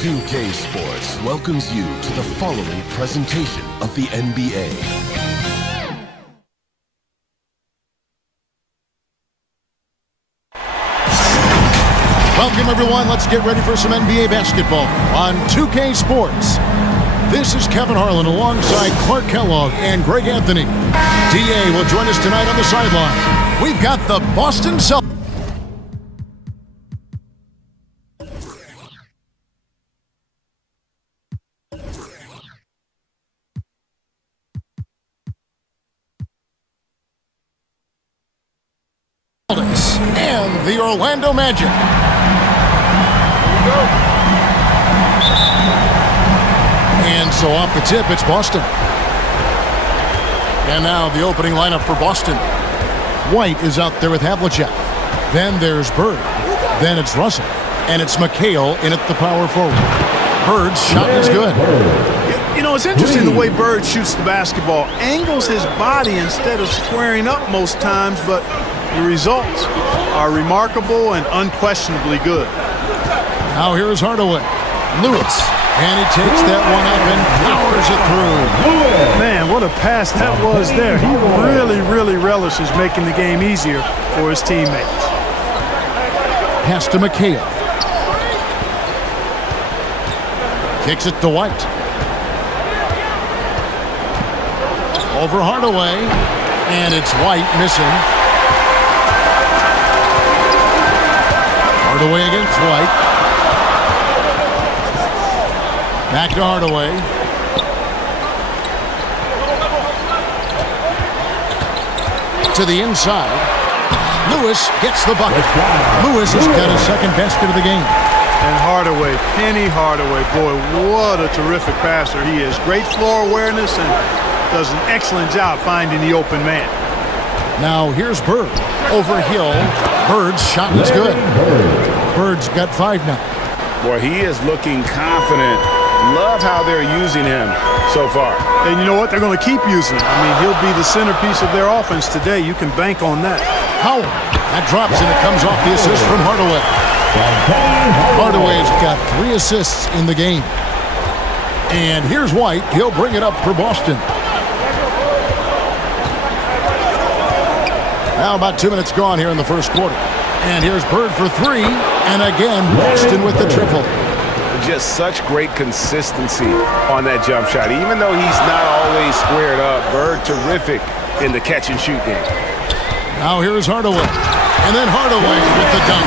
2K Sports welcomes you to the following presentation of the NBA. Welcome, everyone. Let's get ready for some NBA basketball on 2K Sports. This is Kevin Harlan alongside Clark Kellogg and Greg Anthony. DA will join us tonight on the sideline. We've got the Boston Celtics. And the Orlando Magic. And so off the tip, it's Boston. And now the opening lineup for Boston. White is out there with Havlicek. Then there's Bird. Then it's Russell. And it's McHale in at the power forward. Bird's shot is good. You know, it's interesting the way Bird shoots the basketball. Angles his body instead of squaring up most times, but the results are remarkable and unquestionably good. Now here's Hardaway. Lewis. And he takes that one up and powers it through. Man, what a pass that was there. He really relishes making the game easier for his teammates. Pass to McHale. Kicks it to White. Over Hardaway. And it's White missing. Hardaway against White. Back to Hardaway. To the inside. Lewis gets the bucket. Lewis has got his second basket of the game. And Hardaway, Penny Hardaway, boy, what a terrific passer he is. Great floor awareness and does an excellent job finding the open man. Now here's Bird. Over Hill. Bird's shot is good. Bird's got 5 now. Boy, he is looking confident. Love how they're using him so far. And you know what? They're going to keep using him. I mean, he'll be the centerpiece of their offense today. You can bank on that. Howard. That drops and it comes off the assist from Hardaway. Hardaway's got 3 assists in the game. And here's White. He'll bring it up for Boston. Now about 2 minutes gone here in the first quarter. And here's Bird for 3. And again, Boston with the triple. Just such great consistency on that jump shot. Even though he's not always squared up, Bird terrific in the catch and shoot game. Now here's Hardaway. And then Hardaway with the dunk.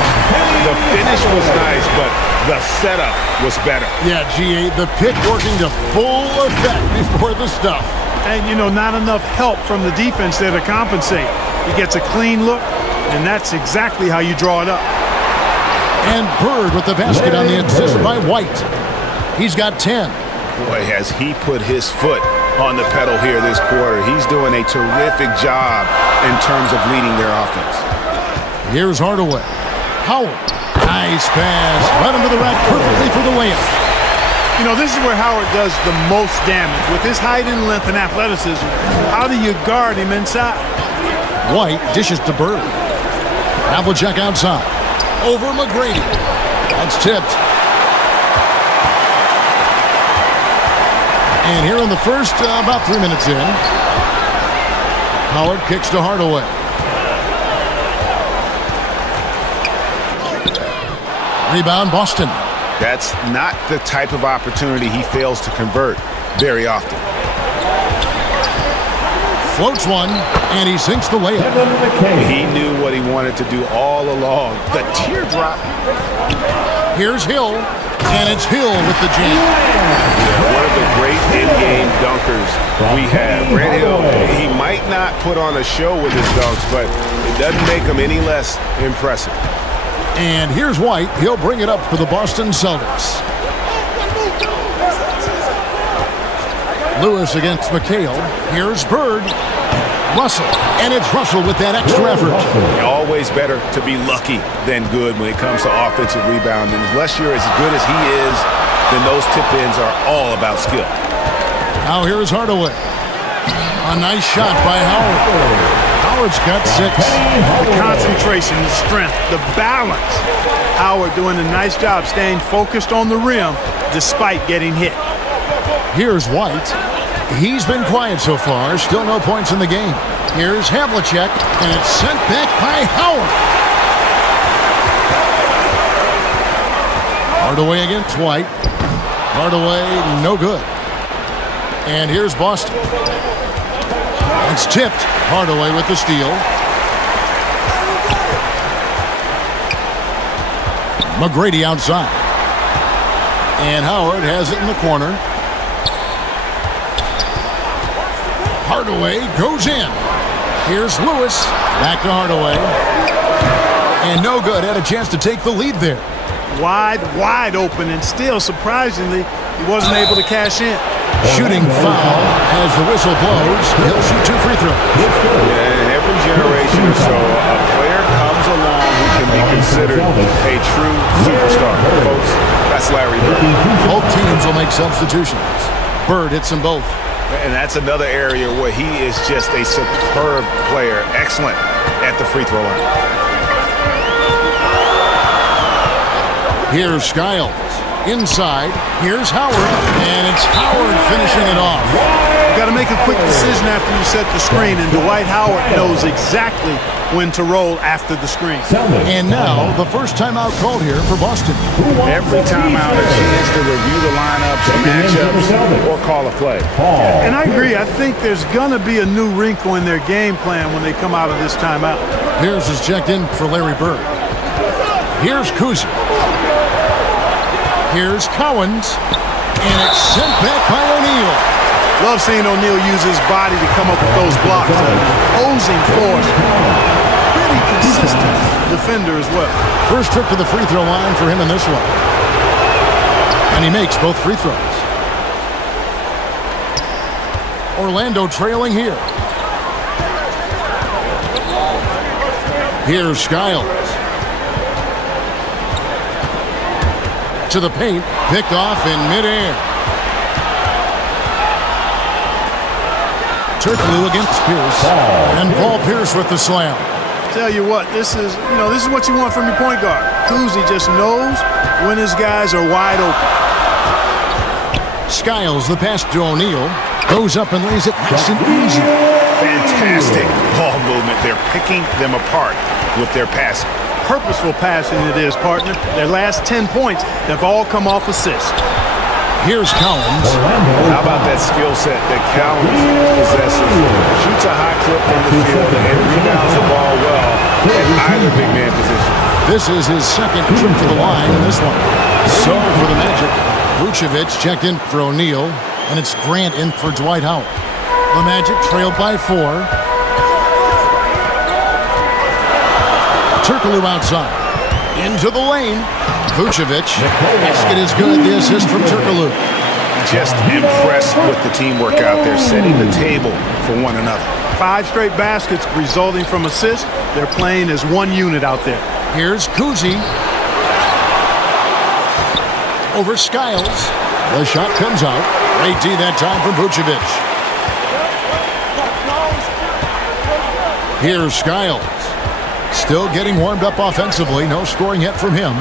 The finish was nice, but the setup was better. Yeah, GA, the pick working to full effect before the stuff. And, you know, not enough help from the defense there to compensate. He gets a clean look, and that's exactly how you draw it up. And Bird with the basket on the assist by White. He's got 10. Boy, has he put his foot on the pedal here this quarter. He's doing a terrific job in terms of leading their offense. Here's Hardaway. Howard. Nice pass. Right under the rack perfectly for the layup. You know, this is where Howard does the most damage. With his height and length and athleticism, how do you guard him inside? White dishes to Bird. Havlicek outside. Over McGrady. That's tipped. And here in the first, about 3 minutes in, Howard kicks to Hardaway. Rebound, Boston. That's not the type of opportunity he fails to convert very often. Floats one, and he sinks the layup. He knew what he wanted to do all along. The teardrop. Here's Hill, and it's Hill with the jam. One of the great in-game dunkers we have. Grant Hill, he might not put on a show with his dunks, but it doesn't make him any less impressive. And here's White. He'll bring it up for the Boston Celtics. Lewis against McHale. Here's Bird. Russell. And it's Russell with that extra effort. Always better to be lucky than good when it comes to offensive rebounding. Unless you're as good as he is, then those tip-ins are all about skill. Now here's Hardaway. A nice shot by Howard. Howard's got 6. The concentration, the strength, the balance. Howard doing a nice job staying focused on the rim despite getting hit. Here's White. He's been quiet so far. Still no points in the game. Here's Havlicek, and it's sent back by Howard. Hardaway against White. Hardaway, no good. And here's Boston. It's tipped. Hardaway with the steal. McGrady outside. And Howard has it in the corner. Hardaway goes in. Here's Lewis. Back to Hardaway. And no good. Had a chance to take the lead there. Wide open, and still, surprisingly, he wasn't able to cash in. Shooting foul as the whistle blows. He'll shoot 2 free throws. Yeah, every generation or so, a player comes along who can be considered a true superstar. Folks, that's Larry Bird. Both teams will make substitutions. Bird hits them both. And that's another area where he is just a superb player. Excellent at the free throw line. Here's Skiles. Inside. Here's Howard. And it's Howard finishing it off. You got to make a quick decision after you set the screen, and Dwight Howard knows exactly when to roll after the screen. And now, the first timeout called here for Boston. Every timeout a chance to review the lineups, matchups, or call a play. And I agree. I think there's going to be a new wrinkle in their game plan when they come out of this timeout. Pierce is checked in for Larry Bird. Here's Kuzi. Here's Cowens. And it's sent back by O'Neal. Love seeing O'Neal use his body to come up with those blocks. An opposing force. Pretty consistent defender as well. First trip to the free throw line for him in this one. And he makes both free throws. Orlando trailing here. Here's Skiles. To the paint. Picked off in midair. Turkoglu against Pierce. And Paul Pierce with the slam. Tell you what, this is what you want from your point guard. Kuzi just knows when his guys are wide open. Skiles, the pass to O'Neal. Goes up and lays it nice and easy. Fantastic ball movement. They're picking them apart with their passing. Purposeful passing it is, partner. Their last 10 points have all come off assists. Here's Cowens. How about that skill set that Cowens possesses? Shoots a high clip from the field and rebounds the ball well at either big man position. This is his second trip to the line in this one. So for the Magic, Vucevic checked in for O'Neal, and it's Grant in for Dwight Howard. The Magic trailed by 4. Turkoglu outside. Into the lane. Vucevic. Basket is good. The assist from Turkoglu. Just impressed with the teamwork out there, setting the table for one another. 5 straight baskets resulting from assists. They're playing as one unit out there. Here's Kuzi. Over Skiles. The shot comes out. Great D that time from Vucevic. Here's Skiles. Still getting warmed up offensively. No scoring yet from him.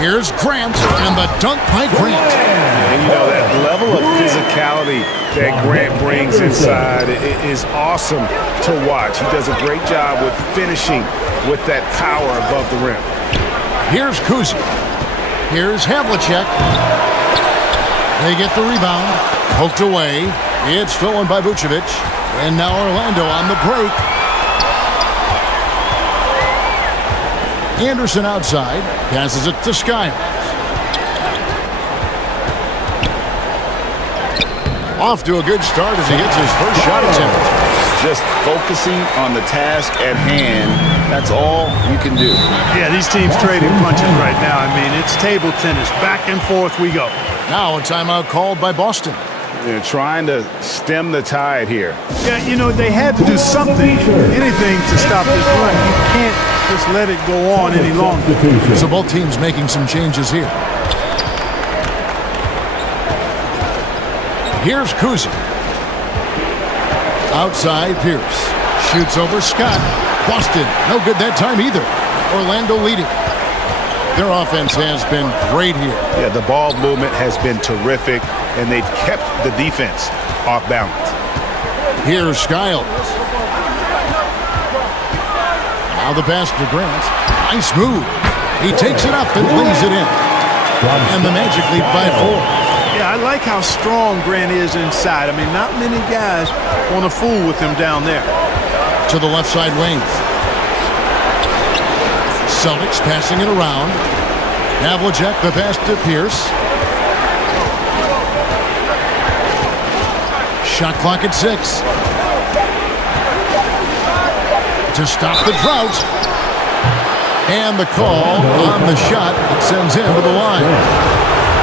Here's Grant, and the dunk by Grant. And you know, that level of physicality that Grant brings inside is awesome to watch. He does a great job with finishing with that power above the rim. Here's Kuzi. Here's Havlicek. They get the rebound. Poked away. It's stolen by Vucevic. And now Orlando on the break. Anderson outside, passes it to Skiles. Off to a good start as he hits his first shot attempt. Just focusing on the task at hand, that's all you can do. Yeah, these teams trading punches right now. I mean, it's table tennis. Back and forth we go. Now a timeout called by Boston. They're trying to stem the tide here. Yeah, you know, they had to do something, anything to stop this run. You can't just let it go on any longer. So both teams making some changes here. Here's Kuzi. Outside Pierce. Shoots over Scott. Boston, no good that time either. Orlando leading. Their offense has been great here. Yeah, the ball movement has been terrific, and they've kept the defense off balance. Here's Skiles. Now the pass to Grant. Nice move. He takes it up and leaves it in. And the Magic lead by 4. Yeah, I like how strong Grant is inside. I mean, not many guys want to fool with him down there. To the left side wing. Celtics passing it around. Havlicek, the pass to Pierce. Shot clock at 6. To stop the drought. And the call on the shot that sends him to the line.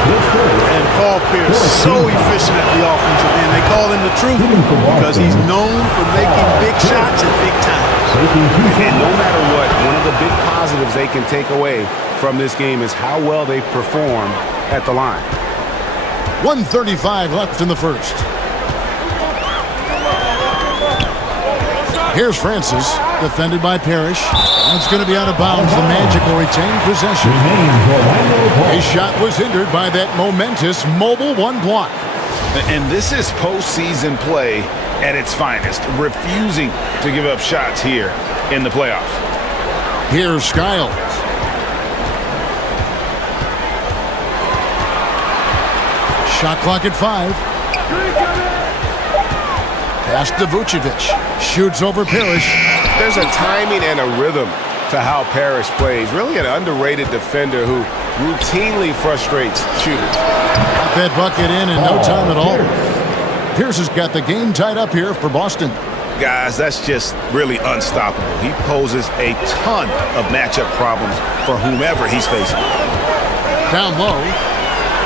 And Paul Pierce, so efficient at the offensive end. They call him the truth because he's known for making big shots at big times. And no matter what, one of the big positives they can take away from this game is how well they perform at the line. 1:35 left in the first. Here's Francis, defended by Parrish. That's going to be out of bounds. The Magic will retain possession. His shot was hindered by that momentous mobile one block. And this is postseason play at its finest, refusing to give up shots here in the playoffs. Here's Skiles. Shot clock at 5. Pass to Vucevic. Shoots over Parrish. There's a timing and a rhythm to how Parrish plays. Really an underrated defender who routinely frustrates shooters. Got that bucket in no time at all. Pierce has got the game tied up here for Boston. Guys, that's just really unstoppable. He poses a ton of matchup problems for whomever he's facing. Down low.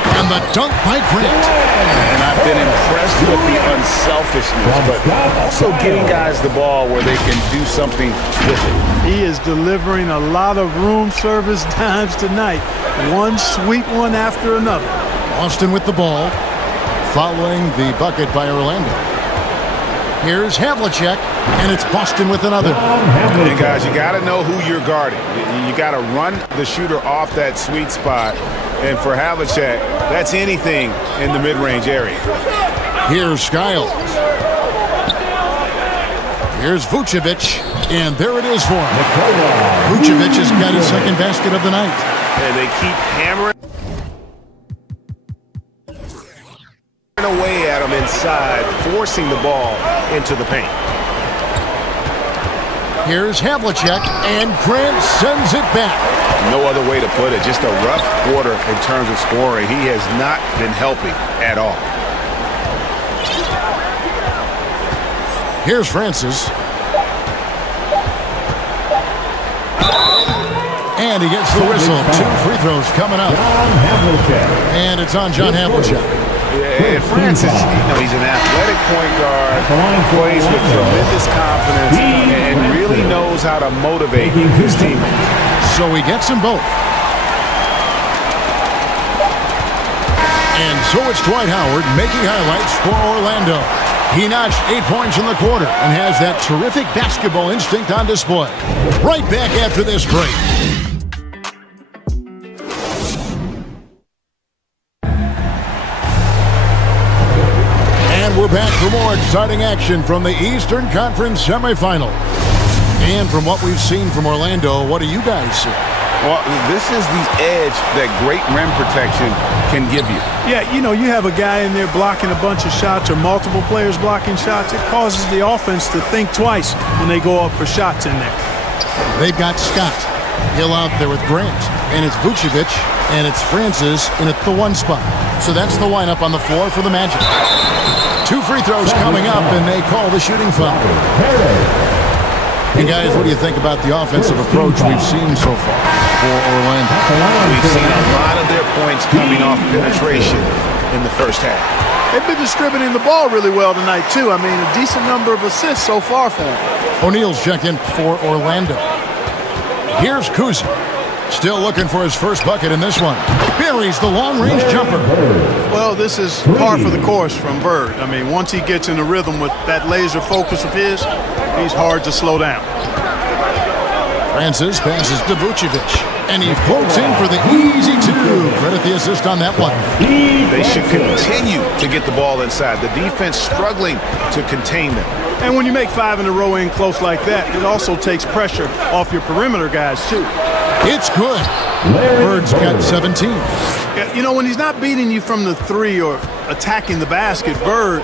And the dunk by Grant. And I've been impressed with the unselfishness, but also getting guys the ball where they can do something with it. He is delivering a lot of room service dimes tonight. One sweet one after another. Boston with the ball, following the bucket by Orlando. Here's Havlicek, and it's Boston with another. And guys, you got to know who you're guarding. You got to run the shooter off that sweet spot. And for Havlicek, that's anything in the mid-range area. Here's Skiles. Here's Vucevic, and there it is for him. Vucevic has got his second basket of the night. And they keep hammering away at him inside, forcing the ball into the paint. Here's Havlicek, and Grant sends it back. No other way to put it. Just a rough quarter in terms of scoring. He has not been helping at all. Here's Francis. And he gets the whistle. 2 free throws coming up. And it's on John Havlicek. Yeah, and Francis, he's an athletic point guard, plays with tremendous confidence, and really knows how to motivate his teammates. So he gets them both. And so it's Dwight Howard making highlights for Orlando. He notched 8 points in the quarter and has that terrific basketball instinct on display. Right back after this break. And we're back for more exciting action from the Eastern Conference semifinal. And from what we've seen from Orlando, what do you guys see? Well, this is the edge that great rim protection can give you. Yeah, you have a guy in there blocking a bunch of shots or multiple players blocking shots. It causes the offense to think twice when they go up for shots in there. They've got Scott. Hill out there with Grant. And it's Vucevic. And it's Francis in at the 1 spot. So that's the lineup on the floor for the Magic. 2 free throws coming up, and they call the shooting foul. And guys, what do you think about the offensive approach we've seen so far for Orlando? We've seen a lot of their points coming off penetration in the first half. They've been distributing the ball really well tonight, too. I mean, a decent number of assists so far for them. O'Neal's check in for Orlando. Here's Kuzi. Still looking for his first bucket in this one. Buries the long-range jumper. Well, this is par for the course from Bird. I mean, once he gets in the rhythm with that laser focus of his, he's hard to slow down. Francis passes to Vucevic, and he floats in for the easy two. Credit the assist on that one. They should continue to get the ball inside. The defense struggling to contain them. And when you make 5 in a row in close like that, it also takes pressure off your perimeter guys, too. It's good. Bird's got 17. Yeah, you know, when he's not beating you from the 3 or attacking the basket, Bird,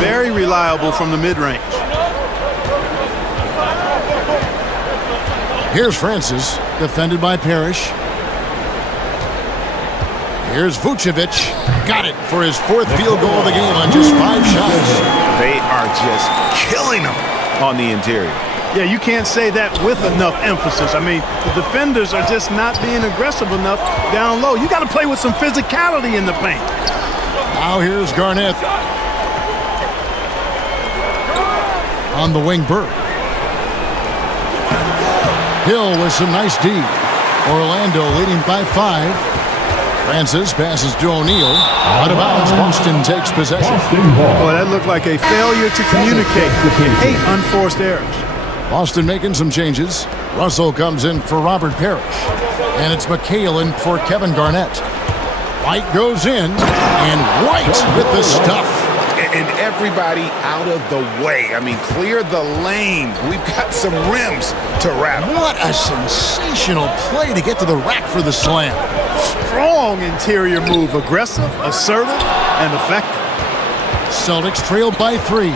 very reliable from the mid-range. Here's Francis, defended by Parrish. Here's Vucevic. Got it for his 4th field goal of the game on just 5 shots. They are just killing them on the interior. Yeah, you can't say that with enough emphasis. I mean, the defenders are just not being aggressive enough down low. You got to play with some physicality in the paint. Now here's Garnett. On the wing, Bird. Hill with some nice D. Orlando leading by 5. Francis passes to O'Neal. Out of bounds, Boston takes possession. Boy, that looked like a failure to communicate. Hate unforced errors. Boston making some changes. Russell comes in for Robert Parrish. And it's McHale in for Kevin Garnett. White goes in, and White with the stuff. And everybody out of the way. I mean, clear the lane. We've got some rims to wrap. What a sensational play to get to the rack for the slam. Strong interior move. Aggressive, assertive, and effective. Celtics trail by 3.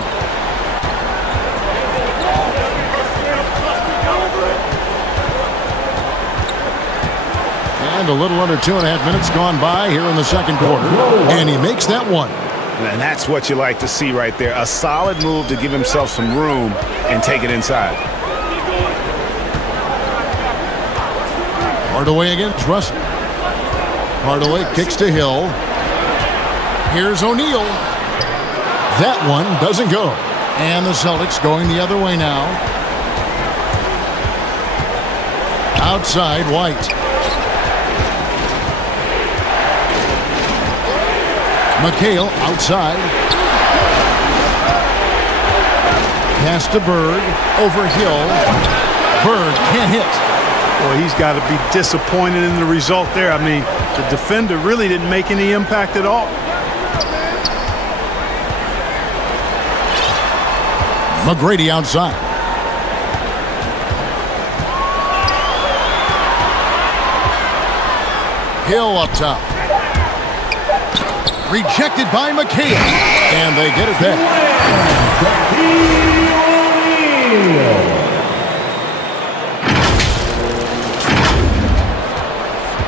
And a little under 2.5 minutes gone by here in the second quarter. And he makes that one. And that's what you like to see right there. A solid move to give himself some room and take it inside. Hardaway against Russell. Hardaway kicks to Hill. Here's O'Neal. That one doesn't go. And the Celtics going the other way now. Outside, White. McHale outside. Pass to Bird. Over Hill. Bird can't hit. Boy, he's got to be disappointed in the result there. I mean, the defender really didn't make any impact at all. McGrady outside. Hill up top. Rejected by McHale. And they get it back.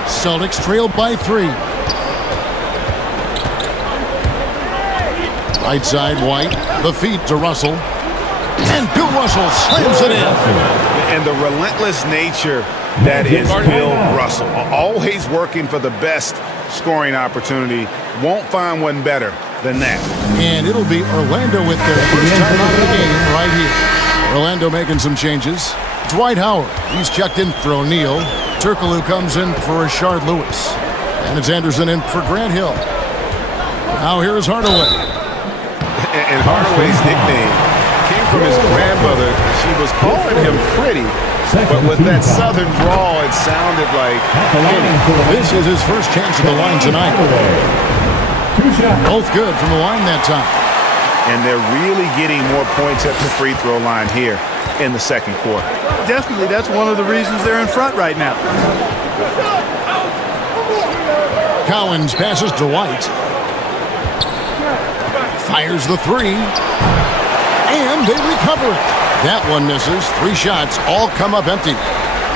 Celtics trail by 3. Right side, White. The feed to Russell. And Bill Russell slams it in. And the relentless nature that is Bill Russell. Always working for the best scoring opportunity. Won't find one better than that. And it'll be Orlando with their first time out of the game right here. Orlando making some changes. Dwight Howard, he's checked in for O'Neal. Turkoglu comes in for Rashard Lewis. And it's Anderson in for Grant Hill. Now here's Hardaway. And Hardaway's nickname came from his grandmother. She was calling him pretty, but with that southern drawl, it sounded like This is his first chance at the line tonight. Both good from the line that time. And they're really getting more points at the free throw line here in the second quarter. Definitely, that's one of the reasons they're in front right now. Cowens passes to White. Fires the 3. And they recover it. That one misses. 3 shots all come up empty.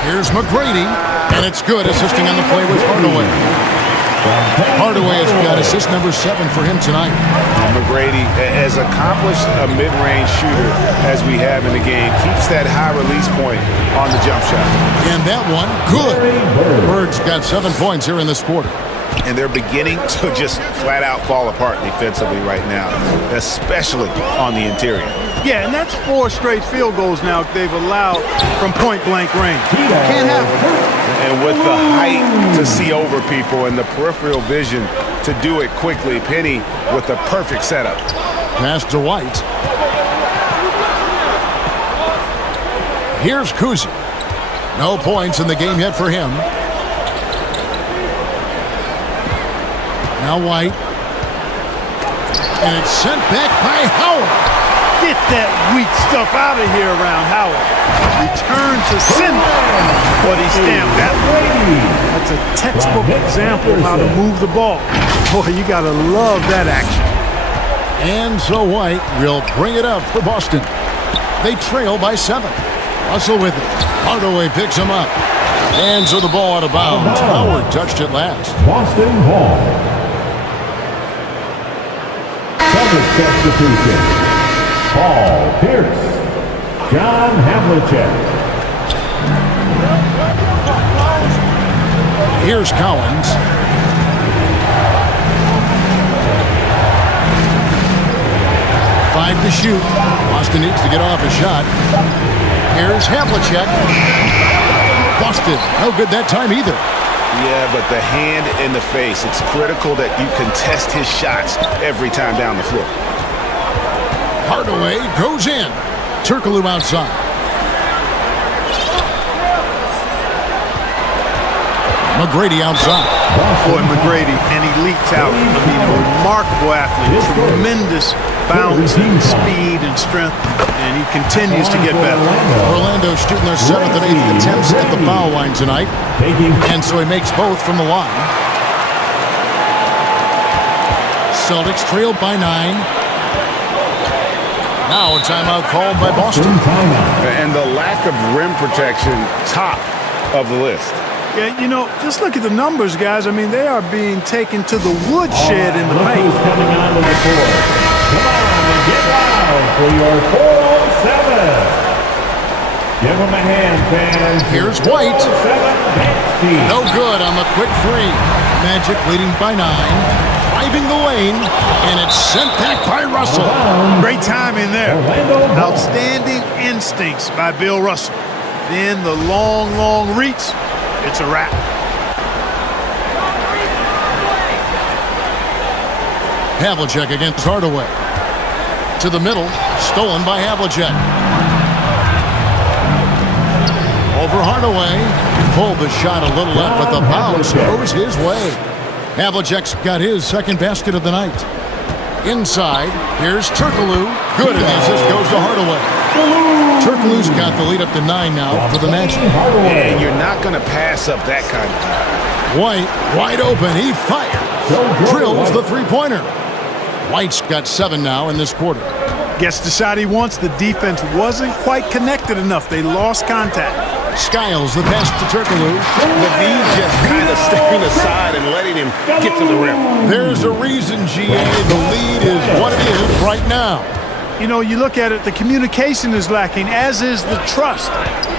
Here's McGrady. And it's good, assisting on the play with Hardaway. Hardaway has got assist number 7 for him tonight. McGrady, as accomplished a mid-range shooter as we have in the game, keeps that high release point on the jump shot. And that one, good. Bird's got 7 points here in this quarter. And they're beginning to just flat-out fall apart defensively right now, especially on the interior. Yeah, and that's 4 straight field goals now they've allowed from point-blank range. Can't happen. And with the height to see over people and the peripheral vision to do it quickly, Penny with the perfect setup. Pass to White. Here's Kuzi. No points in the game yet for him. Now White. And it's sent back by Howard. Get that weak stuff out of here around Howard. Return to sender. What he stamped that way. That's a textbook example of how to move the ball. Boy, you got to love that action. And so White will bring it up for Boston. They trail by 7. Russell with it. Hardaway picks him up. And so the ball out of bounds. Howard touched it last. Boston ball. Second substitution. Paul Pierce. John Havlicek. Here's Collins. Five to shoot. Boston needs to get off a shot. Here's Havlicek. Busted. No good that time either. Yeah, but the hand in the face. It's critical that you contest his shots every time down the floor. Hardaway goes in. Turkoglu outside. McGrady outside. Boy, McGrady, an elite talent. I mean, a remarkable athlete. Tremendous bounce and speed and strength, and he continues to get better. Orlando shooting their 7th and 8th attempts at the foul line tonight. And so he makes both from the line. Celtics trailed by 9. Now a timeout called by Boston. And the lack of rim protection, top of the list. Yeah, you know, just look at the numbers, guys. I mean, they are being taken to the woodshed in the paint. Coming onto the court. Come on and get loud for your 407. Give them a hand, fans. Here's White. 407 No good on the quick three. Magic leading by 9. Driving the lane, and it's sent back by Russell. Great timing there. Outstanding instincts by Bill Russell. Then the long, long reach. It's a wrap. Havlicek against Hardaway. To the middle, stolen by Havlicek. Over Hardaway. Pulled the shot a little up, but the bounce goes his way. Havlicek's got his second basket of the night. Inside, here's Turkoglu. Good, and the assist goes to Hardaway. Turkoglu's got the lead up to 9 now for the Magic. And you're not going to pass up that kind of time. White, wide open, he fires. Drills the three-pointer. White's got 7 now in this quarter. Gets the shot he wants. The defense wasn't quite connected enough. They lost contact. Skiles the pass to Turkoglu. McGee just kind of stepping aside and letting him get to the rim. There's a reason, GA. The lead is what it is right now. You know, you look at it, the communication is lacking, as is the trust.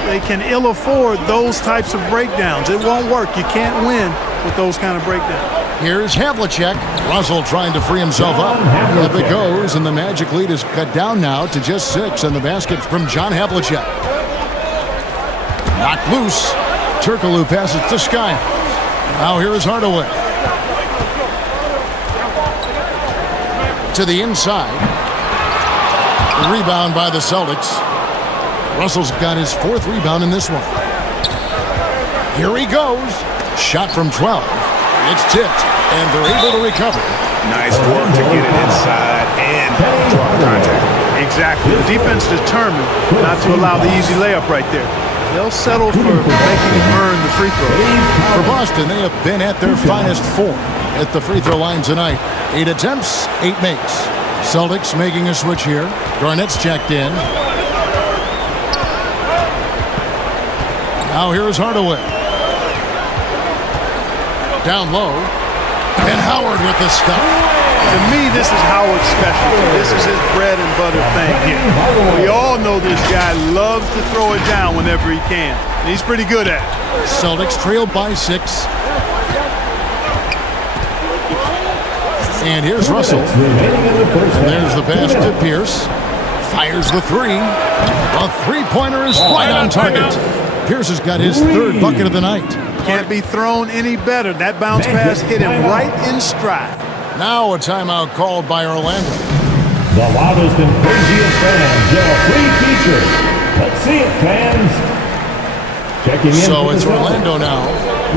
They can ill afford those types of breakdowns. It won't work. You can't win with those kind of breakdowns. Here's Havlicek. Russell trying to free himself up. Up it goes, and the Magic lead is cut down now to just 6, and the basket from John Havlicek. Knocked loose. Turkoglu passes to Skiles. Now here is Hardaway. To the inside. The rebound by the Celtics. Russell's got his 4th rebound in this one. Here he goes. Shot from 12. It's tipped, and they're able to recover. Nice work to get it inside and draw contact. Exactly. The defense determined not to allow the easy layup right there. They'll settle for making him earn the free throw. For Boston, they have been at their finest 4 at the free throw line tonight. 8 attempts, 8 makes. Celtics making a switch here. Garnett's checked in. Now here is Hardaway. Down low. And Howard with the stuff. To me, this is Howard's specialty. This is his bread and butter thing here. We all know this guy loves to throw it down whenever he can. And he's pretty good at it. Celtics trailed by 6. And here's Russell. And there's the pass to Pierce. Fires the 3. A three-pointer is right on target. Pierce has got his 3rd bucket of the night. Can't be thrown any better. That bounce pass hit him right in stride. Now a timeout called by Orlando. The loudest and craziest fans get a free feature. Let's see it, fans. Checking in. So it's Orlando now.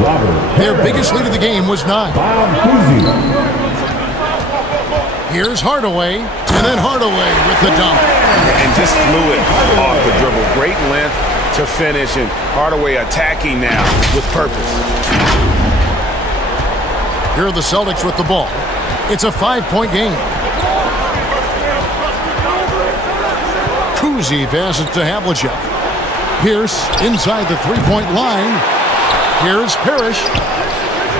Robert. Their biggest lead of the game was 9. Bob Cousy. Here's Hardaway, and then Hardaway with the dunk. And just fluid off the dribble. Great length to finish, and Hardaway attacking now with purpose. Here are the Celtics with the ball. It's a 5-point game. Cousy passes to Havlicek. Pierce inside the 3-point line. Here's Parrish.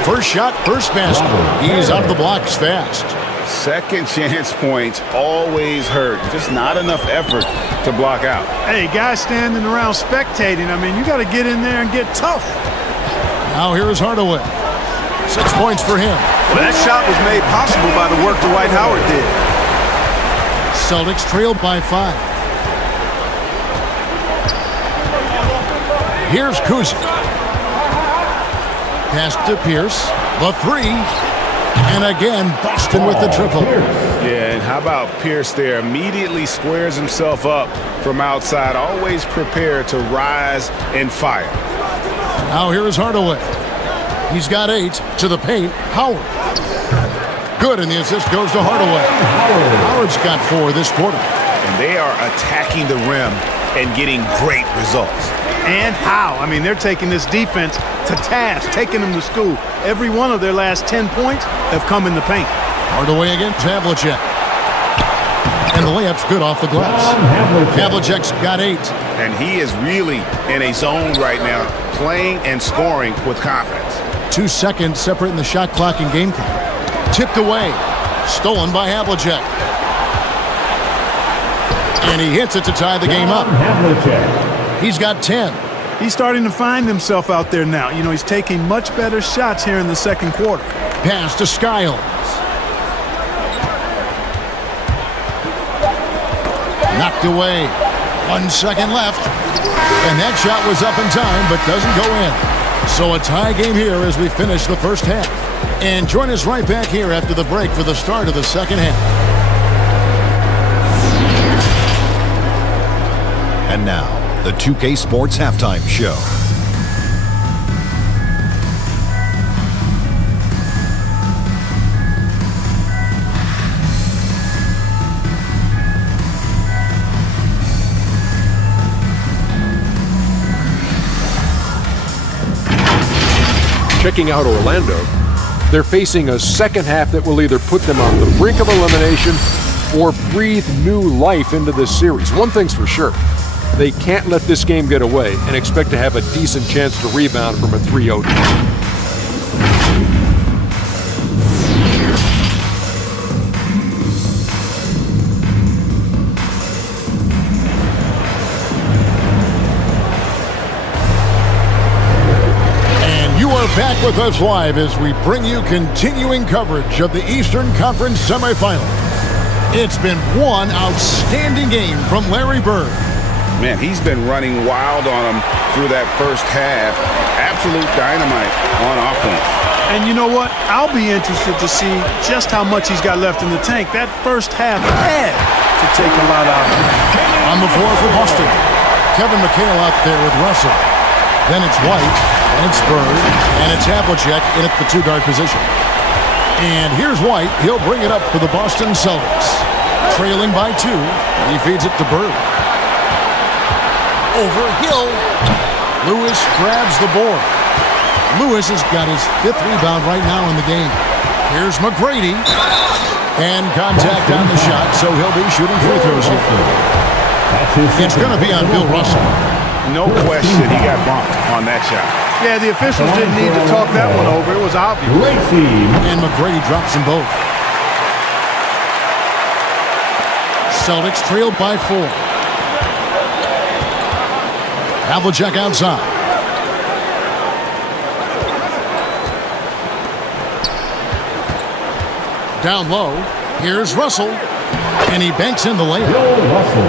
First shot, first basket. He's out of the blocks fast. Second chance points always hurt. Just not enough effort to block out. Hey, guys standing around spectating. I mean, you got to get in there and get tough. Now here's Hardaway. 6 points for him. Well, that shot was made possible by the work Dwight Howard did. Celtics trailed by 5. Here's Cousy. Pass to Pierce. The 3. And again, Boston with the triple. Yeah, and how about Pierce there? Immediately squares himself up from outside. Always prepared to rise and fire. Now here is Hardaway. He's got 8 to the paint. Howard. Good, and the assist goes to Hardaway. Howard's got 4 this quarter. And they are attacking the rim and getting great results. And how? I mean, they're taking this defense to task, taking them to school. Every one of their last 10 points have come in the paint. Hardaway against Havlicek. And the layup's good off the glass. Havlicek's got 8. And he is really in a zone right now, playing and scoring with confidence. 2 seconds separating the shot clock and game clock. Tipped away. Stolen by Havlicek. And he hits it to tie the game up. He's got 10. He's starting to find himself out there now. You know, he's taking much better shots here in the second quarter. Pass to Skiles. Knocked away. 1 second left. And that shot was up in time, but doesn't go in. So a tie game here as we finish the first half. And join us right back here after the break for the start of the second half. And now, the 2K Sports Halftime Show. Checking out Orlando, they're facing a second half that will either put them on the brink of elimination or breathe new life into this series. One thing's for sure. They can't let this game get away and expect to have a decent chance to rebound from a 3-0 lead. Back with us live as we bring you continuing coverage of the Eastern Conference semifinal. It's been one outstanding game from Larry Bird. Man, he's been running wild on them through that first half. Absolute dynamite on offense. And you know what? I'll be interested to see just how much he's got left in the tank. That first half had to take a lot out of him. On the floor for Boston, Kevin McHale out there with Russell. Then it's White, and it's Bird, and it's Havlicek in at the 2-guard position. And here's White. He'll bring it up for the Boston Celtics. Trailing by 2. He feeds it to Bird. Over Hill. Lewis grabs the board. Lewis has got his 5th rebound right now in the game. Here's McGrady. And contact on the shot, so he'll be shooting free throws here. It's going to be on Bill Russell. No question he got bumped on that shot. Yeah, the officials didn't need to talk that one over. It was obvious. And McGrady drops them both. Celtics trailed by 4. Havlicek outside. Down low. Here's Russell. And he banks in the layup.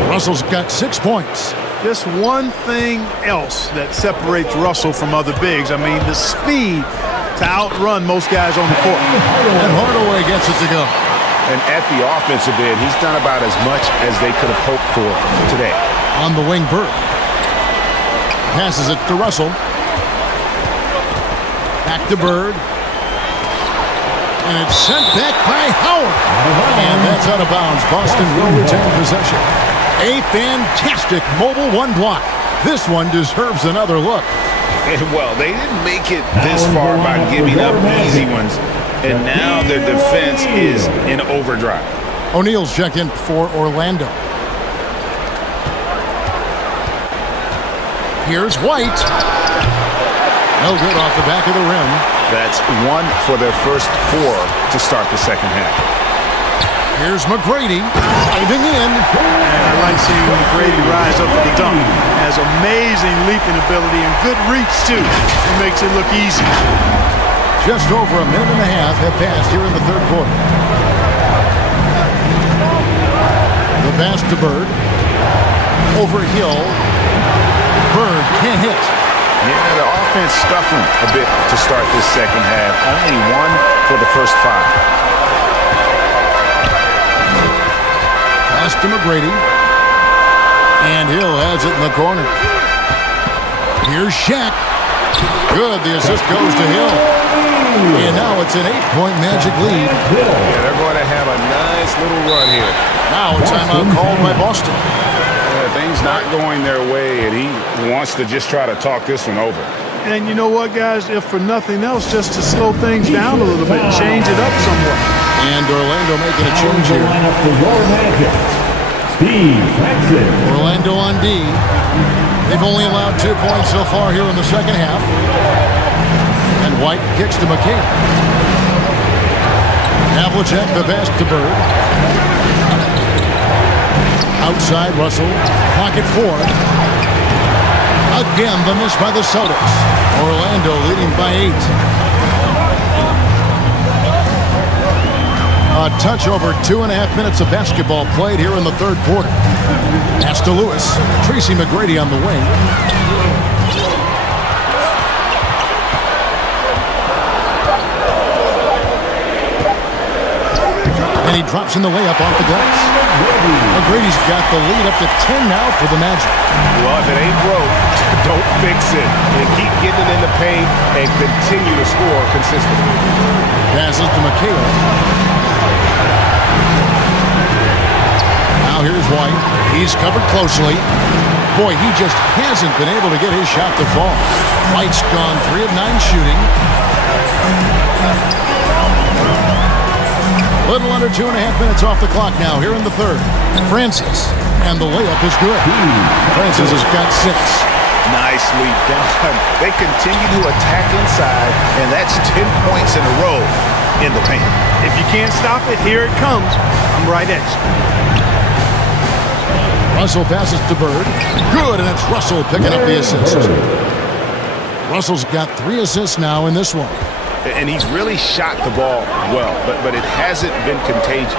Russell's got 6 points. Just one thing else that separates Russell from other bigs. I mean, the speed to outrun most guys on the court. And Hardaway gets it to go. And at the offensive end, he's done about as much as they could have hoped for today. On the wing, Bird. Passes it to Russell. Back to Bird. And it's sent back by Howard. And that's out of bounds. Boston will retain possession. A fantastic mobile one block. This one deserves another look. And, well, they didn't make it this far by giving up easy ones. And now their defense is in overdrive. O'Neal's checked in for Orlando. Here's White. No good off the back of the rim. That's one for their first 4 to start the second half. Here's McGrady diving in. And I like seeing McGrady rise up for the dunk. Has amazing leaping ability and good reach, too. It makes it look easy. Just over a minute and a half have passed here in the third quarter. The pass to Bird. Over Hill. Bird can't hit. Yeah, the offense scuffling a bit to start this second half. Only 1 for the first 5. Pass to McGrady. And Hill has it in the corner. Here's Shaq. Good, the assist goes to Hill. And now it's an 8-point Magic lead. Yeah, they're going to have a nice little run here. Now a timeout called by Boston. Things not going their way, and he wants to just try to talk this one over. And you know what, guys? If for nothing else, just to slow things down a little bit, change it up somewhat. And Orlando making a change here. Steve Francis. Orlando on D. They've only allowed 2 points so far here in the second half. And White kicks to McCann. Havlicek the pass to Bird. Outside Russell. Clock at 4. Again, the miss by the Celtics. Orlando leading by 8. A touch over 2.5 minutes of basketball played here in the third quarter. Pass to Lewis. Tracy McGrady on the wing. And he drops in the layup off the glass. McGrady's got the lead up to 10 now for the Magic. Well, if it ain't broke, don't fix it. And keep getting it in the paint and continue to score consistently. Passes to McHale. Now here's White. He's covered closely. Boy, he just hasn't been able to get his shot to fall. White's gone 3 of 9 shooting. Little under 2.5 minutes off the clock now here in the third. Francis. And the layup is good. Francis has got 6. Nicely done. They continue to attack inside, and that's 10 points in a row in the paint. If you can't stop it, here it comes. I'm right at you. Russell passes to Bird. Good, and it's Russell picking up the assist. Russell's got 3 assists now in this one. And he's really shot the ball well, but it hasn't been contagious.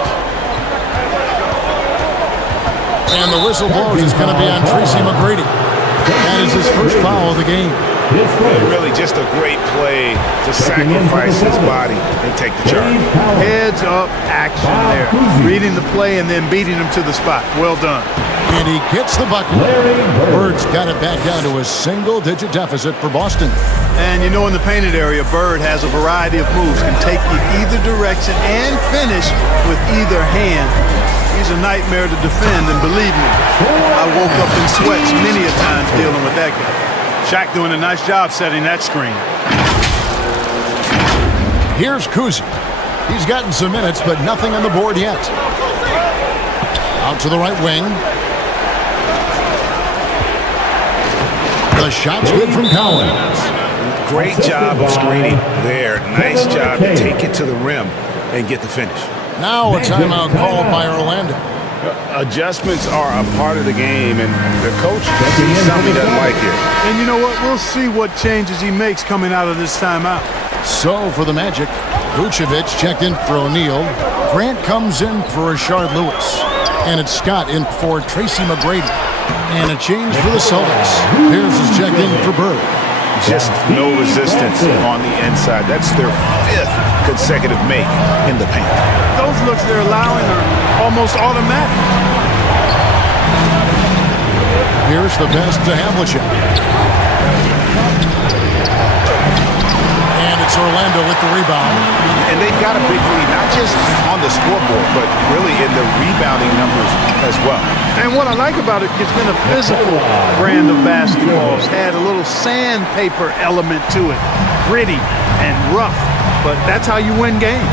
And the whistle blows. It's going to be on Tracy McGrady. That is his first foul of the game. Really just a great play to sacrifice his body and take the charge. Heads up action there. Reading the play and then beating him to the spot. Well done. And he gets the bucket. Bird's got it back down to a single-digit deficit for Boston. And you know, in the painted area, Bird has a variety of moves. Can take you either direction and finish with either hand. He's a nightmare to defend, and believe me, I woke up in sweats many a times dealing with that guy. Shaq doing a nice job setting that screen. Here's Kuzi. He's gotten some minutes, but nothing on the board yet. Out to the right wing. The shot's good from Collins. Great job of screening there. Nice job to take it to the rim and get the finish. Now a timeout called by Orlando. Adjustments are a part of the game, and the coach sees something he doesn't like here. And you know what? We'll see what changes he makes coming out of this timeout. So for the Magic, Vucevic checked in for O'Neal. Grant comes in for Rashard Lewis. And it's Scott in for Tracy McGrady. And a change for the Celtics. Pierce is checked in for Bird. Just no resistance on the inside. That's their 5th consecutive make in the paint. Those looks they're allowing are almost automatic. Here's the pass to Havlicek. And it's Orlando with the rebound. And they've got a big lead, not just on the scoreboard, but really in the rebounding numbers as well. And what I like about it, it's been a physical brand of basketball. It's had a little sandpaper element to it. Gritty and rough, but that's how you win games.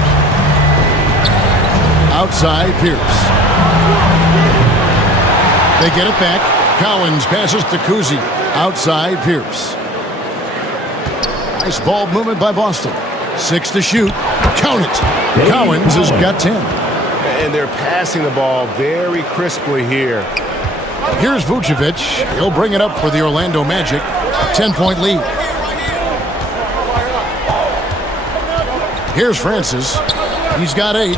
Outside, Pierce. They get it back. Cowens passes to Kuzi. Outside, Pierce. Nice ball movement by Boston. 6 to shoot. Count it. Cowens has got 10. And they're passing the ball very crisply here. Here's Vucevic. He'll bring it up for the Orlando Magic. 10-point lead. Here's Francis. He's got 8.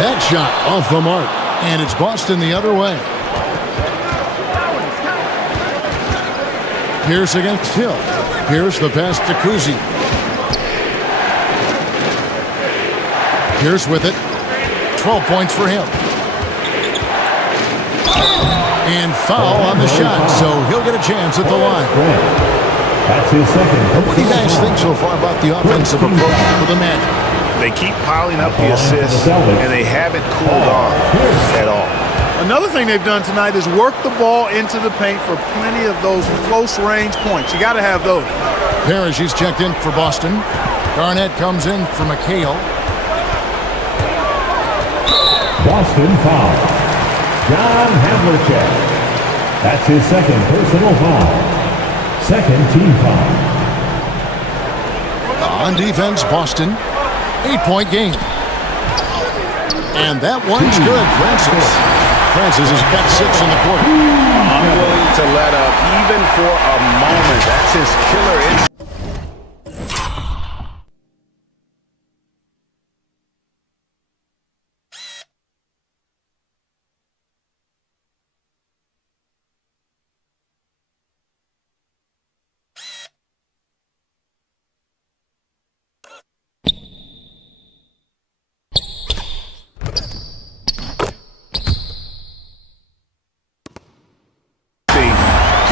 That shot off the mark. And it's Boston the other way. Pierce against Hill. Pierce the pass to Kuzi. Pierce with it. 12 points for him. And foul on the shot, so he'll get a chance at the line. That's his second. What do you guys think so far about the offensive approach for the Magic? They keep piling up the assists, and they haven't cooled off at all. Another thing they've done tonight is work the ball into the paint for plenty of those close-range points. You got to have those. Parrish, he's checked in for Boston. Garnett comes in for McHale. Boston foul. John Havlicek. That's his second personal foul. Second team foul. On defense, Boston. 8-point game. And that one's good, Francis. Francis has got 6 in the quarter. Unwilling to let up, even for a moment. That's his killer instinct.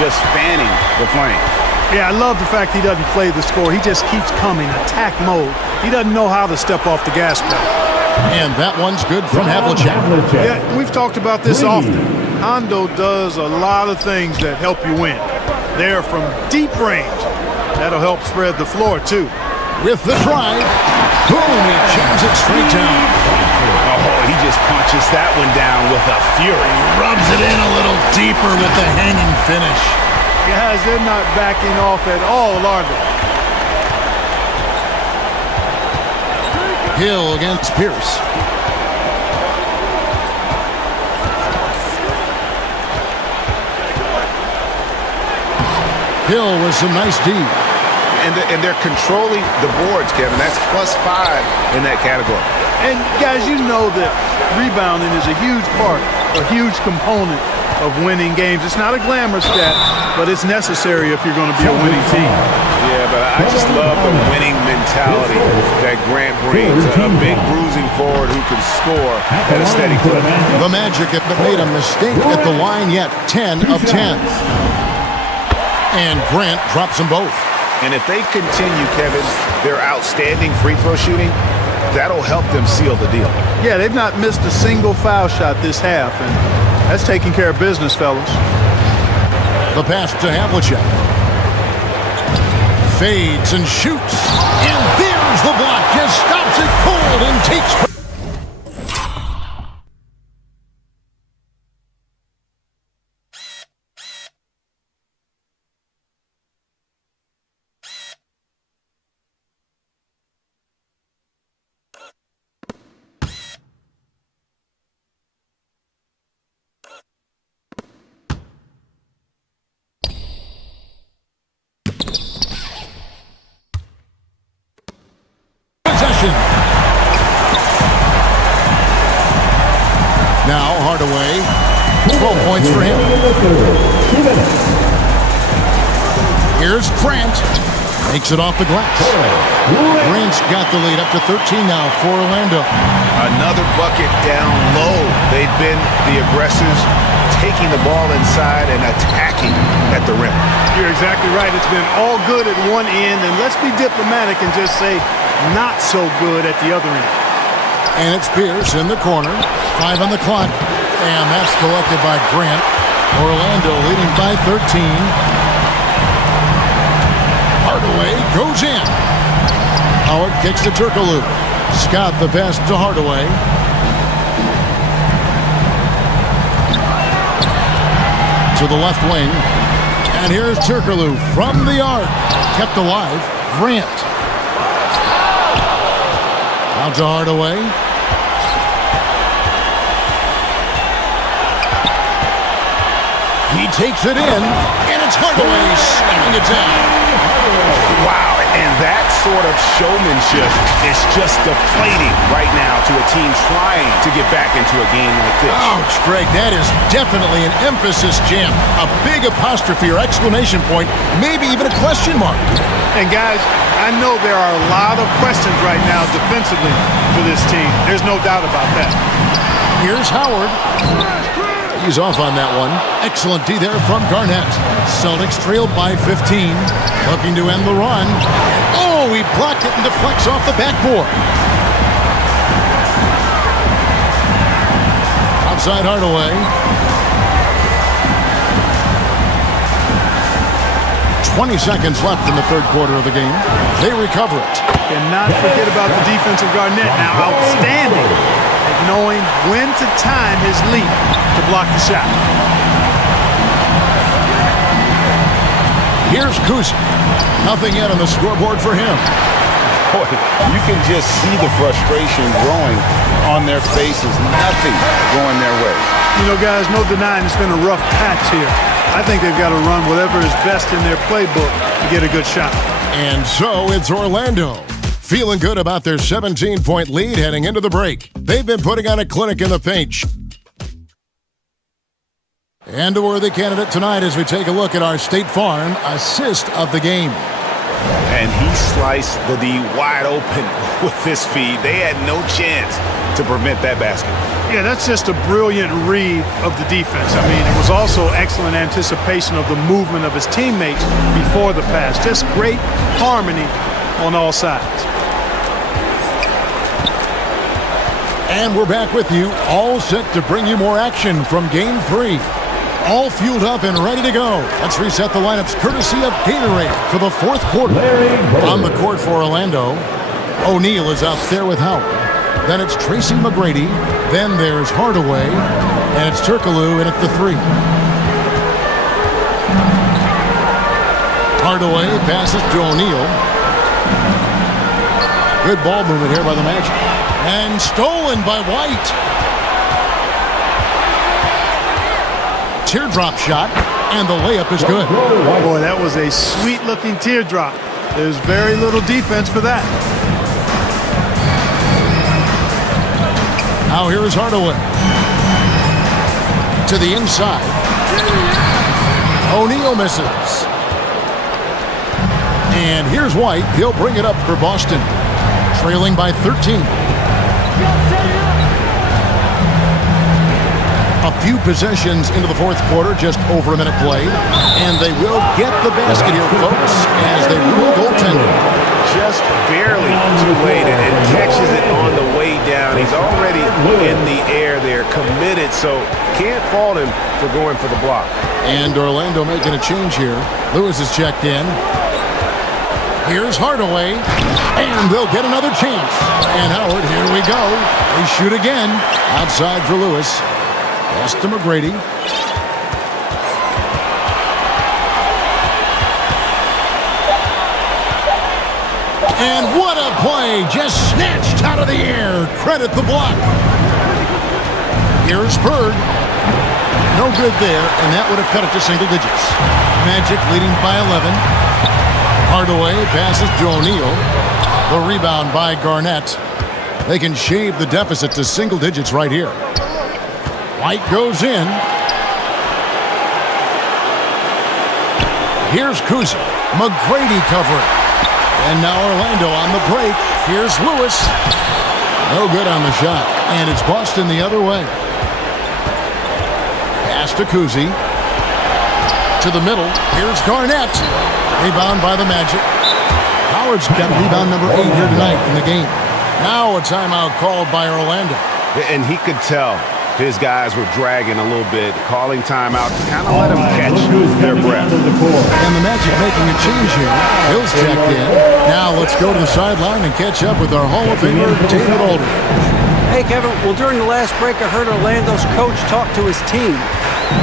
Just fanning the flame. Yeah, I love the fact he doesn't play the score. He just keeps coming, attack mode. He doesn't know how to step off the gas pedal. And that one's good from Havlicek. Yeah, we've talked about this often. Hondo does a lot of things that help you win. They're from deep range. That'll help spread the floor, too. With the drive, boom, he jams it straight down. Oh, he just punches that one down with a fury. Rubs it in a little deeper with the hanging finish. Guys, they're not backing off at all, are they? Hill against Pierce. Hill with some nice D. And they're controlling the boards, Kevin. That's +5 in that category. And guys, you know that rebounding is a huge part, a huge component of winning games. It's not a glamour stat, but it's necessary if you're going to be a winning team. Yeah, but I just love the winning mentality that Grant brings. A big bruising forward who can score at a steady clip. The Magic have made a mistake at the line yet. 10 of 10. And Grant drops them both. And if they continue, Kevin, their outstanding free throw shooting, that'll help them seal the deal. Yeah, they've not missed a single foul shot this half, and that's taking care of business, fellas. The pass to Havlicek. Fades and shoots. And there's the block. Just stops it cold and takes... possession. Here's Grant. Makes it off the glass. Grant's got the lead up to 13 now for Orlando. Another bucket down low. They've been the aggressors, taking the ball inside and attacking at the rim. You're exactly right. It's been all good at one end, and let's be diplomatic and just say not so good at the other end. And it's Pierce in the corner. 5 on the clock. And that's collected by Grant. Orlando leading by 13. Hardaway goes in. Howard kicks to Turkoglu. Scott the pass to Hardaway. To the left wing. And here's Turkoglu from the arc. Kept alive. Grant. Out to Hardaway. He takes it in, and it's Hardaway slamming it down. Wow, and that sort of showmanship is just deflating right now to a team trying to get back into a game like this. Ouch, Greg, that is definitely an emphasis jam. A big apostrophe or exclamation point, maybe even a question mark. And guys, I know there are a lot of questions right now defensively for this team. There's no doubt about that. Here's Howard. He's off on that one. Excellent D there from Garnett. Celtics trailed by 15. Looking to end the run. Oh, he blocked it and deflects off the backboard. Outside Hardaway. 20 seconds left in the third quarter of the game. They recover it. Cannot forget about the defense of Garnett now. Outstanding at knowing when to time his leap to block the shot. Here's Kuzma. Nothing yet on the scoreboard for him. Boy, you can just see the frustration growing on their faces. Nothing going their way. You know, guys, no denying it's been a rough patch here. I think they've got to run whatever is best in their playbook to get a good shot. And so it's Orlando. Feeling good about their 17-point lead heading into the break. They've been putting on a clinic in the paint. And a worthy candidate tonight as we take a look at our State Farm assist of the game. And he sliced the D wide open with this feed. They had no chance to prevent that basket. Yeah, that's just a brilliant read of the defense. I mean, it was also excellent anticipation of the movement of his teammates before the pass. Just great harmony on all sides. And we're back with you, all set to bring you more action from Game 3. All fueled up and ready to go. Let's reset the lineups courtesy of Gatorade for the fourth quarter. On the court for Orlando, O'Neal is out there with Howard. Then it's Tracy McGrady. Then there's Hardaway. And it's Turkoglu in at the 3. Hardaway passes to O'Neal. Good ball movement here by the Magic. And stolen by White. Teardrop shot, and the layup is good. Boy, that was a sweet-looking teardrop. There's very little defense for that. Now here is Hardaway. To the inside. O'Neal misses. And here's White. He'll bring it up for Boston. Trailing by 13. A few possessions into the fourth quarter, just over a minute played. And they will get the basket here, folks, as they rule goaltending. Just barely too late, and catches it on the way down. He's already in the air there, committed, so can't fault him for going for the block. And Orlando making a change here. Lewis is checked in. Here's Hardaway, and they'll get another chance. And Howard, here we go. They shoot again. Outside for Lewis. Pass to McGrady. And what a play! Just snatched out of the air. Credit the block. Here's Bird. No good there, and that would have cut it to single digits. Magic leading by 11. Hardaway passes to O'Neal. The rebound by Garnett. They can shave the deficit to single digits right here. White goes in. Here's Kuzma. McGrady covering. And now Orlando on the break. Here's Lewis. No good on the shot. And it's Boston the other way. Pass to Kuzi. To the middle. Here's Garnett. Rebound by the Magic. Howard's got rebound number 8 here tonight in the game. Now a timeout called by Orlando. And he could tell his guys were dragging a little bit, calling timeout to kind of let them catch their breath. And the Magic making a change here. Hill's checked in. Now let's go to the sideline and catch up with our Hall of Famer, David Aldridge. Hey, Kevin. Well, during the last break, I heard Orlando's coach talk to his team.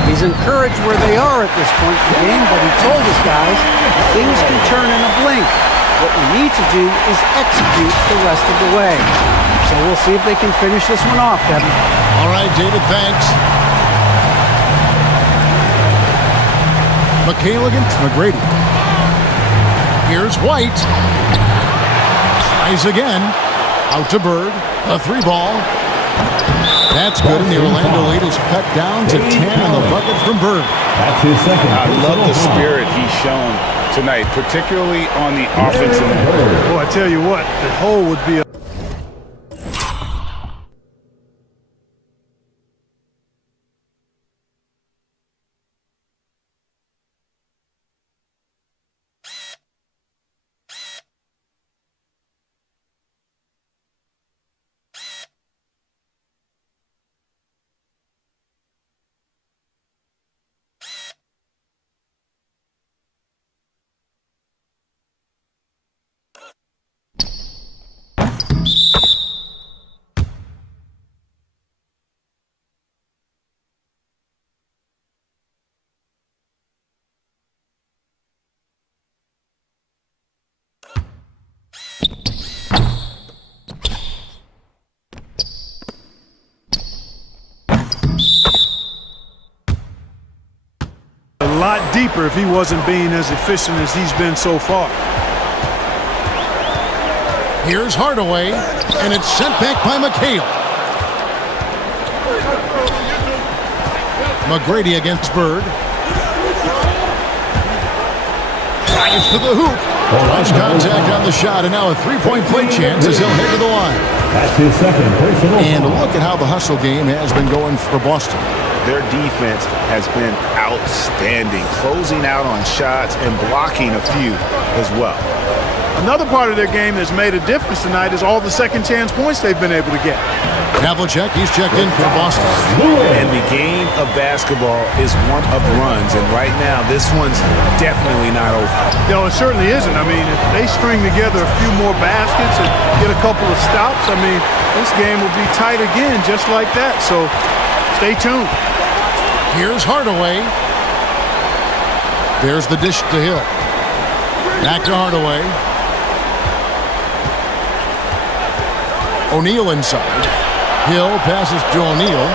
He's encouraged where they are at this point in the game, but he told his guys things can turn in a blink. What we need to do is execute the rest of the way. So we'll see if they can finish this one off, Kevin. All right, David, thanks. McHale against McGrady. Here's White. Tries again. Out to Bird. A 3-ball. That's good, and the Orlando lead is cut down to 10 in the bucket from Bird. That's his second. I love the spirit he's shown tonight, particularly on the offensive end. Well, I tell you what, the hole would be a lot deeper if he wasn't being as efficient as he's been so far. Here's Hardaway, and it's sent back by McHale. McGrady against Bird. Drives to the hoop. Cross contact on the shot, and now a three-point play chance as he'll head to the line. That's his second personal. And look at how the hustle game has been going for Boston. Their defense has been outstanding, closing out on shots and blocking a few as well. Another part of their game that's made a difference tonight is all the second chance points they've been able to get. Havlicek, he's checked in for Boston. And the game of basketball is one of runs, and right now this one's definitely not over. No, it certainly isn't. I mean, if they string together a few more baskets and get a couple of stops, I mean, this game will be tight again just like that. So stay tuned. Here's Hardaway. There's the dish to Hill. Back to Hardaway. O'Neal inside. Hill passes to O'Neal.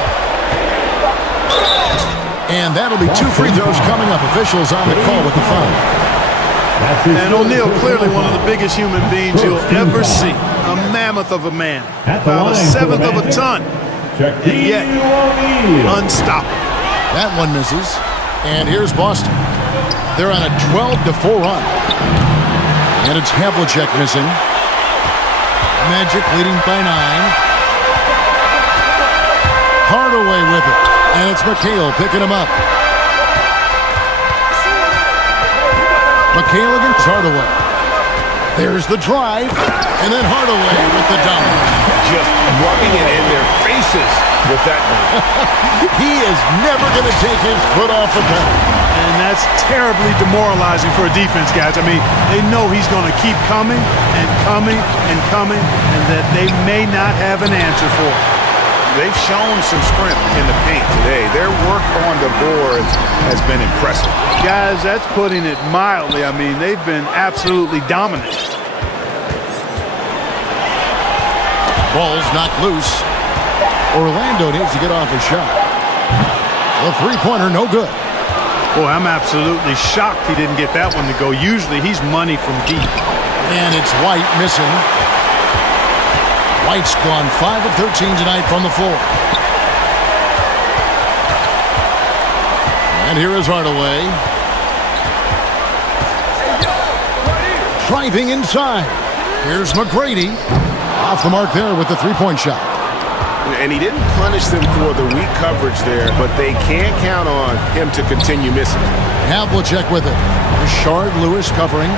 And that'll be 2 free throws coming up. Officials on the call with the foul. And O'Neal, clearly one of the biggest human beings you'll ever see. A mammoth of a man. About a seventh of a ton. And yet, unstoppable. That one misses. And here's Boston. They're on a 12-4 run. And it's Havlicek missing. Magic leading by 9. Hardaway with it. And it's McHale picking him up. McHale against Hardaway. There's the drive. And then Hardaway with the dunk. Just rubbing it in their faces with that one. He is never going to take his foot off the pedal. And that's terribly demoralizing for a defense, guys. I mean, they know he's going to keep coming and coming and coming, and that they may not have an answer for it. They've shown some strength in the paint today. Their work on the boards has been impressive. Guys, that's putting it mildly. I mean, they've been absolutely dominant. Ball's knocked loose. Orlando needs to get off a shot. The three-pointer, no good. Boy, I'm absolutely shocked he didn't get that one to go. Usually he's money from deep. And it's White missing. White's gone 5 of 13 tonight from the floor. And here is Hardaway. Driving inside. Here's McGrady. Off the mark there with the three-point shot. And he didn't punish them for the weak coverage there, but they can't count on him to continue missing. Havlicek with it. Rashard Lewis covering.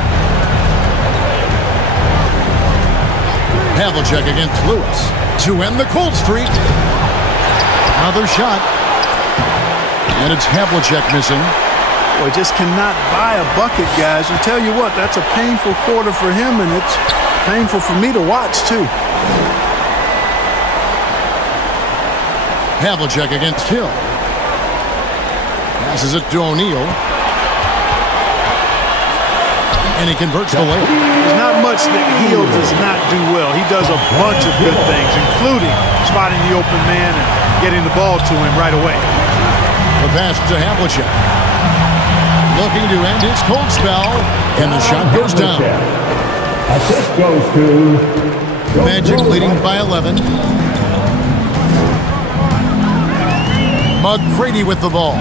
Havlicek against Lewis to end the cold streak. Another shot. And it's Havlicek missing. Boy, just cannot buy a bucket, guys. I tell you what, that's a painful quarter for him, and it's painful for me to watch, too. Havlicek against Hill. Passes it to O'Neal. And he converts the layup. There's not much that Hill does not do well. He does a bunch of good things, including spotting the open man and getting the ball to him right away. The pass to Havlicek. Looking to end his cold spell, and the shot goes down. Assist goes to Magic leading by 11. McGrady with the ball.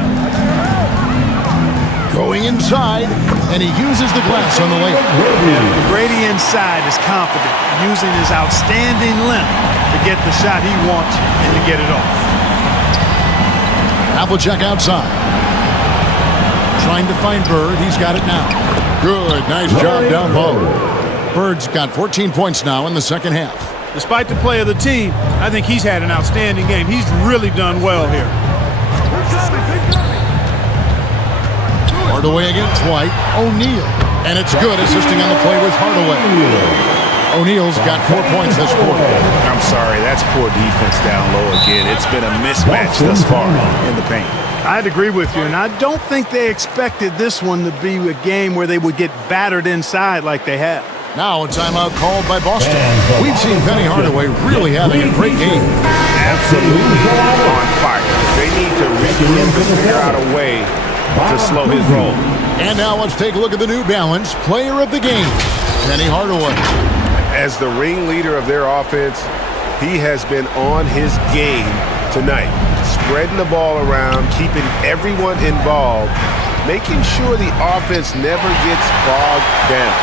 Going inside, and he uses the glass on the layup. McGrady inside is confident, using his outstanding length to get the shot he wants and to get it off. Havlicek outside. Trying to find Bird. He's got it now. Good. Nice job down low. Bird's got 14 points now in the second half. Despite the play of the team, I think he's had an outstanding game. He's really done well here. Hardaway against White. O'Neal. And it's good, assisting on the play with Hardaway. O'Neal's got 4 points this quarter. I'm sorry, that's poor defense down low again. It's been a mismatch thus far in the paint. I'd agree with you, and I don't think they expected this one to be a game where they would get battered inside like they have. Now a timeout called by Boston. We've seen Penny Hardaway really having a great game. Absolutely on fire. They need to regroup and figure out a way to slow his roll. And now let's take a look at the New Balance player of the game, Penny Hardaway. As the ringleader of their offense, he has been on his game tonight, spreading the ball around, keeping everyone involved, making sure the offense never gets bogged down.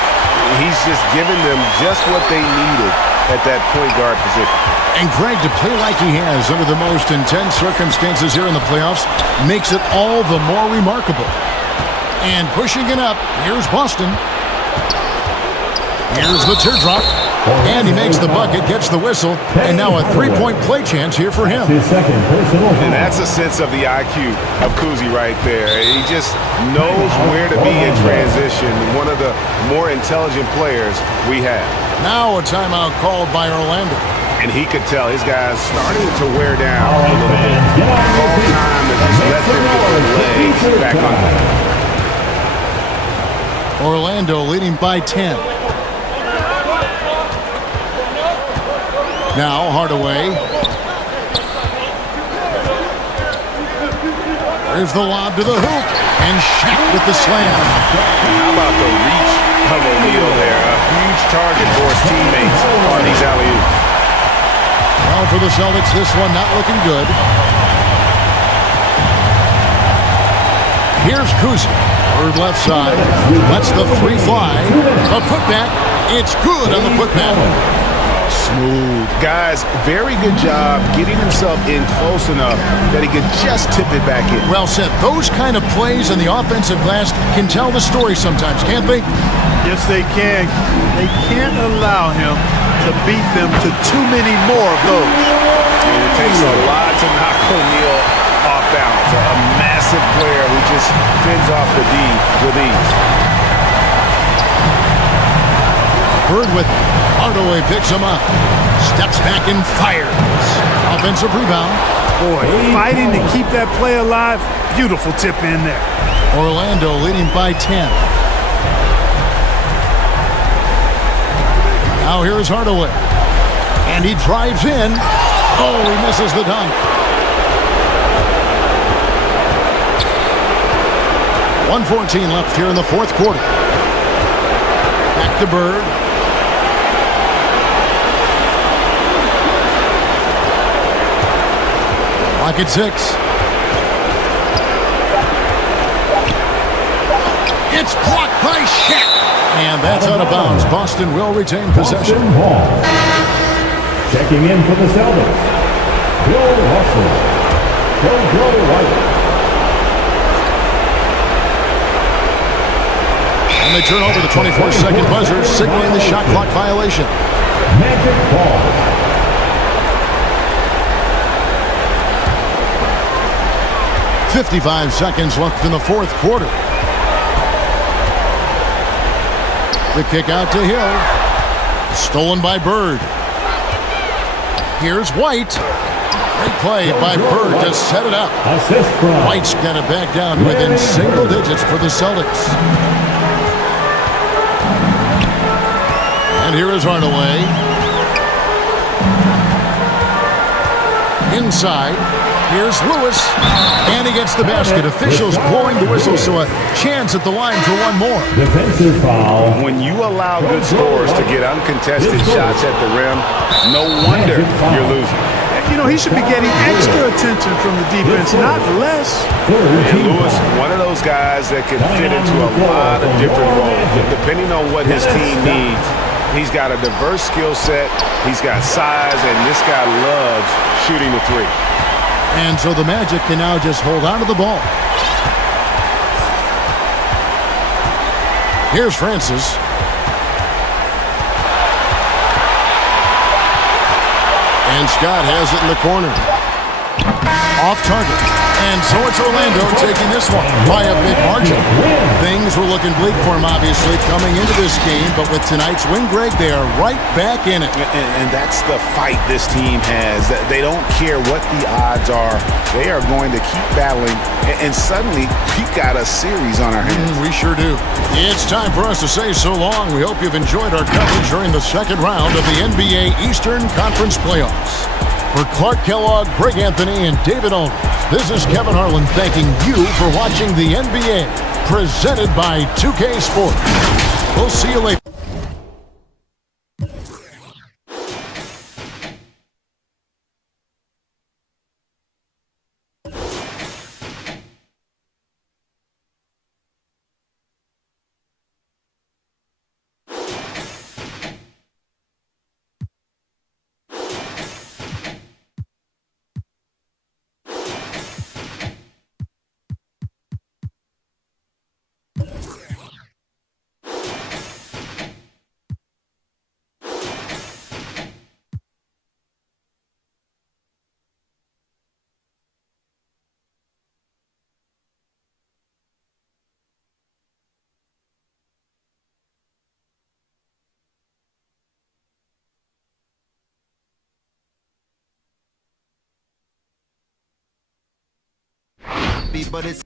He's just giving them just what they needed at that point guard position. And Greg, to play like he has under the most intense circumstances here in the playoffs makes it all the more remarkable. And pushing it up, here's Boston. Here's the teardrop. And he makes the bucket, gets the whistle, and now a three-point play chance here for him. And that's a sense of the IQ of Cousy right there. He just knows where to be in transition. One of the more intelligent players we have. Now a timeout called by Orlando. And he could tell his guys starting to wear down a little bit. All time to just let them get their legs back under. Orlando leading by 10. Now Hardaway. There's the lob to the hoop. And Shaq with the slam. How about the reach of O'Neal there? A huge target for his teammates on these alley-oops. Well, for the Celtics, this one not looking good. Here's Cousy. Third left side. Lets the three fly. A putback. It's good on the putback. Smooth. Guys, very good job getting himself in close enough that he could just tip it back in. Well said. Those kind of plays in the offensive glass can tell the story sometimes, can't they? Yes, they can. They can't allow him to beat them to too many more of those. And it takes a lot to knock O'Neal off balance. A massive player who just fends off the D with ease. Bird with it. Hardaway picks him up. Steps back and fires. Offensive rebound. Boy, fighting to keep that play alive. Beautiful tip in there. Orlando leading by 10. Now here's Hardaway. And he drives in. Oh, he misses the dunk. 1:14 left here in the fourth quarter. Back to Bird. Clock at 6. It's blocked by Shaq. And that's out of out of bounds. Boston will retain possession. Boston ball. Checking in for the Celtics, Bill Russell. Joe White. And they turn over the 24-second buzzer, signaling the shot clock violation. Magic ball. 55 seconds left in the fourth quarter. The kick out to Hill. Stolen by Bird. Here's White. Great play by Bird to set it up. Assist from White's got it back down to within single digits for the Celtics. And here is Hardaway. Inside. Here's Lewis. And he gets the basket. Officials blowing the whistle, so a chance at the line for one more. defensive foul. When you allow good scorers to get uncontested shots at the rim, no wonder you're losing. You know, he should be getting extra attention from the defense, not less. And Lewis, one of those guys that can fit into a lot of different roles. Depending on what his team needs, he's got a diverse skill set, he's got size, and this guy loves shooting the three. And so the Magic can now just hold on to the ball. Here's Francis. And Scott has it in the corner. Off target. And so it's Orlando taking this one by a big margin. Things were looking bleak for him, obviously, coming into this game. But with tonight's win, Greg, they are right back in it. And that's the fight this team has. They don't care what the odds are. They are going to keep battling. And suddenly, we've got a series on our hands. We sure do. It's time for us to say so long. We hope you've enjoyed our coverage during the second round of the NBA Eastern Conference Playoffs. For Clark Kellogg, Greg Anthony, and David Olney, this is Kevin Harlan thanking you for watching the NBA, presented by 2K Sports. We'll see you later. But it's